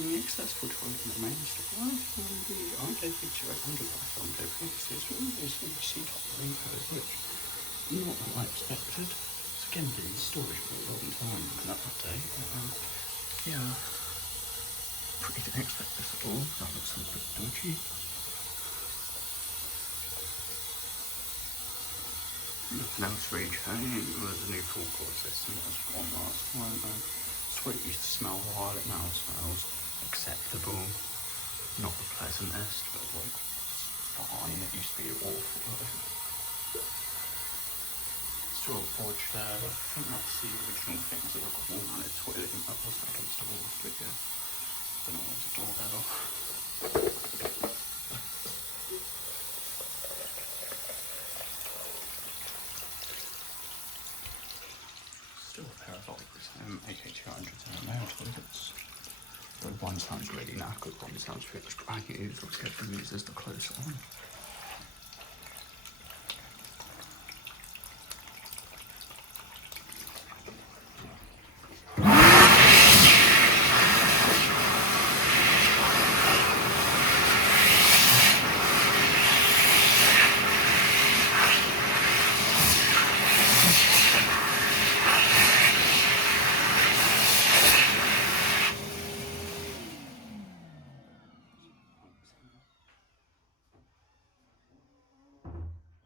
from the accessible toilet in the main store. The AIKE I, I found their premises was in the Cheetahs raincoat, which not what I expected. It's again been in storage for a long time and that update. Yeah, pretty didn't expect this at all. That looks a bit dodgy. Nothing else really changed. There's a new full cord system that was gone last time. Sweet used to smell vile, it now smells acceptable. Not the pleasantest, but like fine. It used to be awful though. Still a bodge there. I think that's the original things that were got on it toilet. That wasn't against the walls, but yeah. Don't know what's a doorbell. Still a pair of AK2900s in there, toilets. But one sounds really knackered, one sounds pretty much brand new, so obviously everyone uses the closer one.